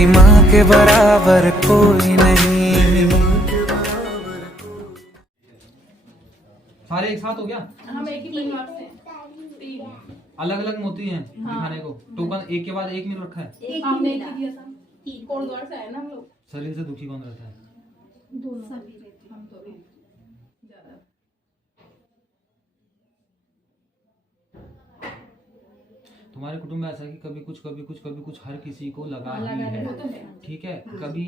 मेरी माँ के बराबर कोई नहीं। सारे एक साथ हो गया? हम एक ही परिवार से हैं। 3 अलग अलग मोती हैं दिखाने को। टोकन एक के बाद एक मिल रखा है। एक हमने एक ही दिया था। कोटद्वार से आए ना हम लोग। शरीर से दुखी कौन रहता है? दोनों सभी रहते हैं, हम तो भी ज्यादा। तुम्हारे कुटुंब में ऐसा है कि कभी कुछ हर किसी को लगा ही है, ठीक है। कभी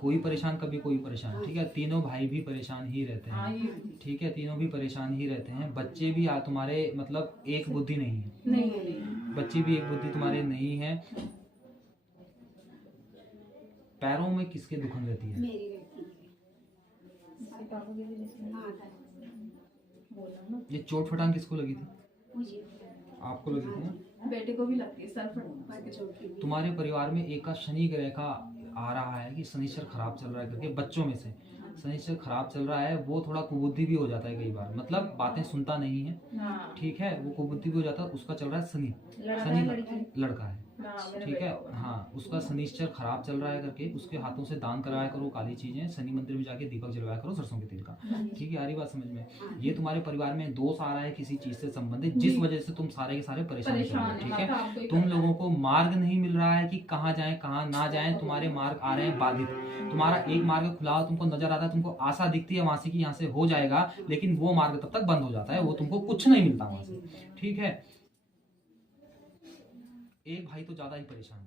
कोई परेशान, कभी कोई परेशान, ठीक है। तीनों भाई भी परेशान ही रहते हैं, ठीक है। तीनों भी परेशान ही रहते हैं। बच्चे भी तुम्हारे मतलब एक बुद्धि नहीं है, नहीं। बच्चे भी एक बुद्धि तुम्हारे नहीं है। पैरों में किसके दुखन रहती है? मेरी रहती है। ये चोट फटांग किसको लगी थी? मुझे आपको लगी थी ना? बेटे को भी लगती है, सर फट। तुम्हारे परिवार में एक का शनि ग्रह का आ रहा है कि शनिश्चर खराब चल रहा है करके। बच्चों में से शनिश्चर खराब चल रहा है, वो थोड़ा कुबुद्धि भी हो जाता है कई बार, मतलब बातें सुनता नहीं है, ठीक है। वो कुबुद्धि भी हो जाता है। उसका चल रहा है शनि लड़का है, ठीक है। हाँ, उसका शनिश्चर खराब चल रहा है करके उसके हाथों से दान कराया करो काली चीजें। शनि मंदिर में जाके दीपक जलवाया करो सरसों के तेल का, ठीक है। आ रही बात समझ में? ये तुम्हारे परिवार में दोष आ रहा है किसी चीज से संबंधित, जिस वजह से तुम सारे के सारे परेशान चल रहे हो, ठीक है। तुम लोगों को मार्ग नहीं मिल रहा है कि कहाँ जाए कहाँ ना जाए। तुम्हारे मार्ग आ रहे हैं बाधित। तुम्हारा एक मार्ग खुला हुआ तुमको नजर आता है, तुमको आशा दिखती है वहां से कि यहाँ से हो जाएगा, लेकिन वो मार्ग तब तक बंद हो जाता है, वो तुमको कुछ नहीं मिलता वहां से, ठीक है। एक भाई तो ज्यादा ही परेशान है,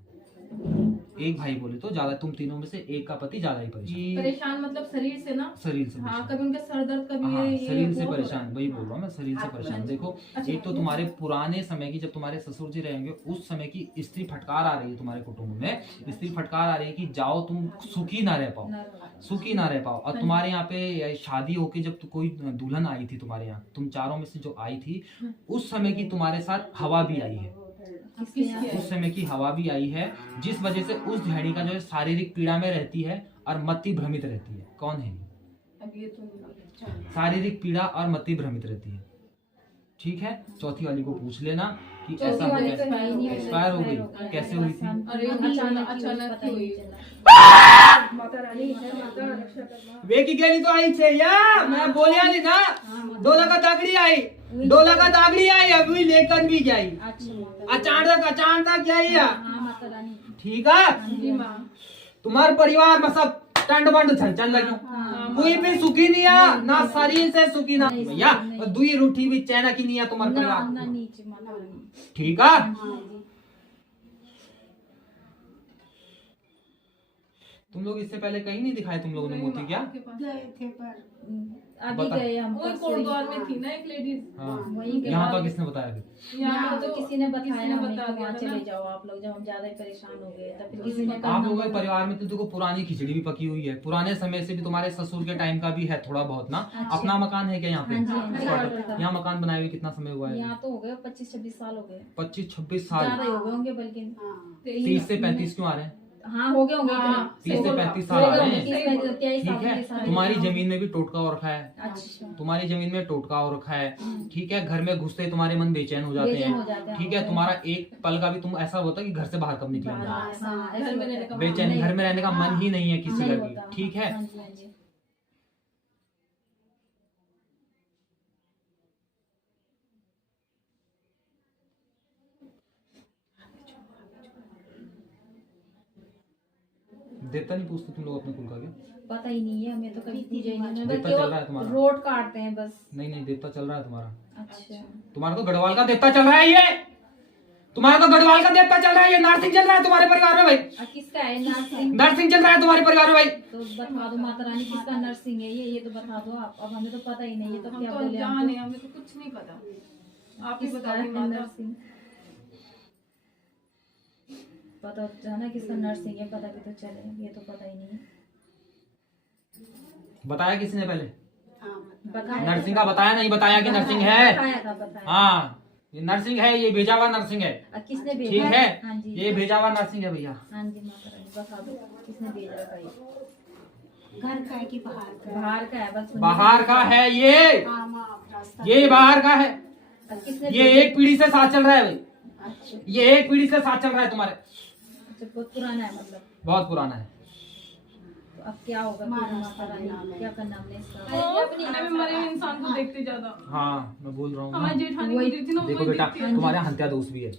एक भाई बोले तो ज्यादा। तुम तीनों में से एक का पति ज्यादा ही परेशान मतलब शरीर से ना? शरीर से हाँ, कभी उनका सर दर्द, कभी हाँ, ये शरीर से परेशान, वही बोल रहा हूँ मैं, शरीर से परेशान। देखो, एक तो तुम्हारे पुराने समय की, जब तुम्हारे ससुर जी रहेंगे उस समय की स्त्री फटकार आ रही है तुम्हारे कुटुंब में। स्त्री फटकार आ रही है कि जाओ तुम सुखी ना रह पाओ, सुखी ना रह पाओ। और तुम्हारे यहाँ पे शादी होके जब कोई दुल्हन आई थी तुम्हारे यहाँ, तुम चारों में से जो आई थी, उस समय की तुम्हारे साथ हवा भी आई है, उस समय की हवा भी आई है, जिस वजह से उस गृहिणी का जो है शारीरिक पीड़ा में रहती है और मति भ्रमित रहती है। कौन है ये? शारीरिक पीड़ा और मति भ्रमित रहती है, ठीक है। चौथी वाली को पूछ लेना कि ऐसा एक्सपायर हो गई, कैसे हुई थी? अरे अचानक हुई। माता रानी वे की गेली तो आई छे या मैं बोलिया नहीं ना। डोला का दागड़ी आई अभी लेकर भी गई। अचानक क्या या ठीक है। तुम्हारे परिवार में सब टंड बंड चल लगे, कोई भी सुखी नहीं है ना, शरीर से सुखी ना भैया। दुई रूठी भी चैना की नहीं है तुम्हारे परिवार, ठीक है। तुम लोग इससे पहले कहीं नहीं दिखाए तुम लोगों ने मोती क्या? गए थे पर अभी गए हम। वही कोटद्वार में थी ना एक लेडीज। हाँ, यहाँ तो किसने बताया फिर? यहाँ तो किसी ने बताया, बता दिया वहाँ था चले ना। जाओ आप लोग, जब हम ज्यादा ही परेशान हो गए तब फिर किसी ने आप लोगों के परिवार में तो देखो पुरानी खिचड़ी भी पकी हुई है, पुराने समय से भी। तुम्हारे ससुर के टाइम का भी है थोड़ा बहुत ना। अपना मकान है क्या यहाँ पे? यहाँ मकान बनाए हुए कितना समय हुआ है? यहाँ तो हो गए 25-26 साल हो गए, 25-26 साल ज्यादा हो गए होंगे बल्कि। 30 से 35 क्यों आ रहे हैं? हाँ हो गए होंगे, 30 से 35 साल आ रहे हैं, 23 ठीक है। तुम्हारी जमीन में भी टोटका हो रखा है, अच्छा तुम्हारी जमीन में टोटका हो रखा है, ठीक है। घर में घुसते ही तुम्हारे मन बेचैन हो जाते हैं, ठीक है। तुम्हारा एक पल का भी तुम ऐसा होता है कि घर से बाहर कब निकलेंगे, बेचैन, घर में रहने का मन ही नहीं है किसी का भी, ठीक है। देवता नहीं पूछते तुम लोग अपने कुल का क्या? पता ही नहीं है हमें तो, कभी पूजा ही नहीं। देवता चल रहा है तुम्हारा? रोड काटते हैं बस। नहीं देवता चल रहा है तुम्हारा। अच्छा, तुम्हारा तो गढ़वाल का देवता चल रहा है ये, तुम्हारा तो गढ़वाल का देवता चल रहा है ये। नरसिंह चल रहा है तुम्हारे परिवार में भाई। किसका है नरसिंह? नरसिंह चल रहा है तुम्हारे परिवार में भाई। तो बता दो माता रानी किसका नरसिंह है ये तो बता दो आप। अब हमें तो पता ही नहीं है, तो क्या बोले हम जाने, हमें तो कुछ नहीं पता, आप ही बता दीजिए माता। नरसिंह पता है ना किसका नरसिंह है, पता भी तो चले, ये तो पता ही नहीं। बताया किसने पहले? बताया नरसिंह का बताया, नहीं बताया कि नरसिंह है? बताया। हाँ, ये नरसिंह है, ये भेजा हुआ नरसिंह है, किसने भेजा? ठीक है। हाँ जी, ये भेजा हुआ नरसिंह है भैया। हाँ जी माता रानी बता दो किसने भेजा है भाई। घर का है कि बाहर का? बाहर का है बस। बाहर का है ये, हाँ माँ रास्ता। ये बाहर का है। किसने ये एक पीढ़ी से साथ चल रहा है भाई, अच्छा ये एक पीढ़ी से साथ चल रहा है तुम्हारे। बहुत पुराना है मतलब। बहुत पुराना है। तो अब क्या होगा फिर माता माता रानी, नाम है। क्या करना हमने इसका? खाने में मरे हुए इंसान को देखते ज्यादा। हाँ मैं बोल रहा हूँ हमारी ना। जेठानी वही- गुजरी थी ना, देखो वही बेटा, देखती है। तुम्हारे यहाँ हत्या दोष भी है,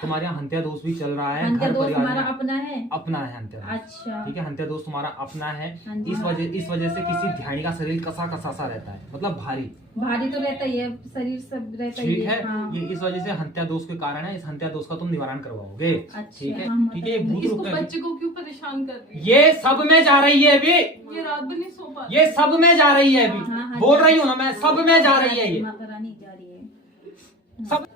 तुम्हारे यहाँ हत्या दोष भी चल रहा है। हंत्या घर दोस्त परिवार हमारा में अपना है। अपना है हत्या दोष। अच्छा। ठीक है, हत्या दोस्त तुम्हारा अपना है। हाँ जी। इस वजह से किसी ध्यानी का शरीर कसा कसा सा रहता है, मतलब भारी। भारी तो रहता ही है, शरीर सब रहता ही ठीक है, हाँ। ये इस वजह से हत्या दोष के कारण है। इस हत्या दोष का तुम निवारण करवाओगे। अच्छा, ठीक है, हाँ, ठीक है। ये भूत इसको रूप का बच्चे को क्यों परेशान कर रही है? ये सब में जा रही है अभी, ये रात भर नहीं सो पा रही। ये सब में जा रही है अभी। हाँ, हाँ, बोल रही हूँ ना मैं, सब में जा रही है ये। माता रानी जा रही है। सब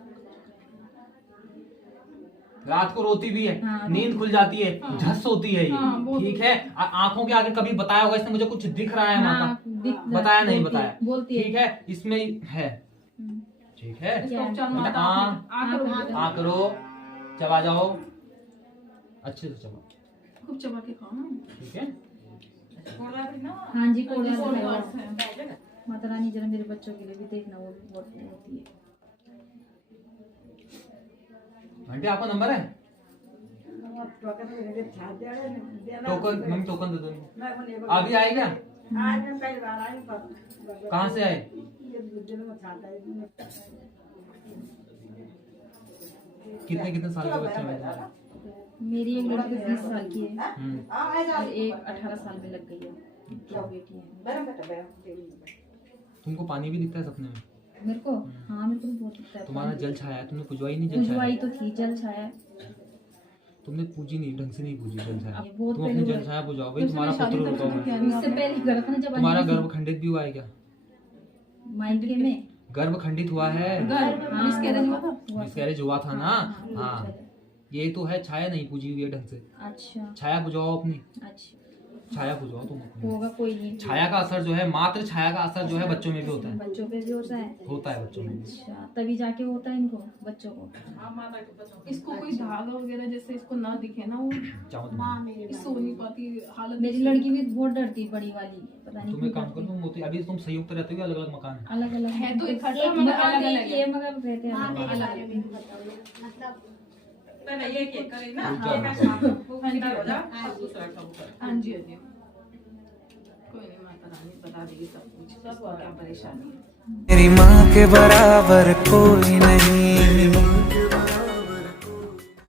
रात को रोती भी है, हाँ, नींद खुल जाती है, हाँ। झस होती है हाँ, ये। बहुत ठीक है, आंखों के आगे कभी बताया होगा इसने मुझे कुछ दिख रहा है हाँ, माता, बताया नहीं बोलती है, बताया। बोलती है। ठीक है, इसमें है। हम्म। ठीक है, क्या है? उपचार बेटा, माता हाँ, आ करो, चबा जाओ, अच्छे से चबा। खूब चबा के खाओ ना। ठीक है, हाँ जी, कोड़ा कोड़ा लगाओ। है। माता रानी जरा मेरे बच्चों के लिए भी देखना, वो भी बहुत होती है। आंटी आपका नंबर है? टोकन, मम्मी टोकन दे दो इनको। अभी आए क्या? कहाँ से आए? कितने कितने साल के बच्चे हैं? मेरी एक लड़की 20 साल की है हम्म। और एक 18 साल में लग गई है, 2 बेटी है। तुमको पानी भी दिखता है सपने में? मेरे को हाँ, मेरे को भी बहुत दिखता है। तुम्हारा जल छाया है, तुमने पुजवाई नहीं जल पुजवाई छाया? तो थी, जल छाया। तुमने पूजी नहीं, ढंग से नहीं पूजी जल छाया। अब बहुत तुम अपनी पहले जल हुआ छाया पुजाओ भाई, उसने तुम्हारा शादी पुत्र तक होगा। तो किया उससे पहले घर था ना, जब तुम्हारा अंजलि गर्भ खंडित भी हुआ है क्या? थी, मायके में गर्भ खंडित हुआ है? घर हाँ, मिसकैरेज हुआ था। मिसकैरेज हुआ था ना? हाँ, हाँ, ये तो है छाया नहीं पूजी हुई है ढंग से। अच्छा छाया पुजाओ अपनी, अच्छा, छाया पुजाओ तुम अपनी। होगा कोई नहीं। छाया का असर जो है, मात्र छाया का असर जो है बच्चों में भी होता है। बच्चों पे भी होता है? होता है बच्चों में भी। अच्छा, तभी जाके होता है इनको, बच्चों को। इसको कोई धागा वगैरह जैसे इसको ना दिखे ना, वो चाहो माँ तुम। मेरे ये सो नहीं पाती हालत। मेरी लड़की भी बहुत डरती, बड़ी वाली, पता नहीं तुम एक क्यों काम करो, डरती। मोती अभी तुम संयुक्त रहते हो, अलग अलग मकान है? अलग अलग है तो इकट्ठा, एक मगर मकान अलग-अलग एक है। ये, मगर रहते हैं माँ अलग मेरे अलग। बारे में भी बताओ, मतलब हाँ जी, हाँ जी। कोई नहीं, माता रानी बता देगी सब कुछ, इसको क्या परेशानी है। मेरी माँ के बराबर कोई नहीं।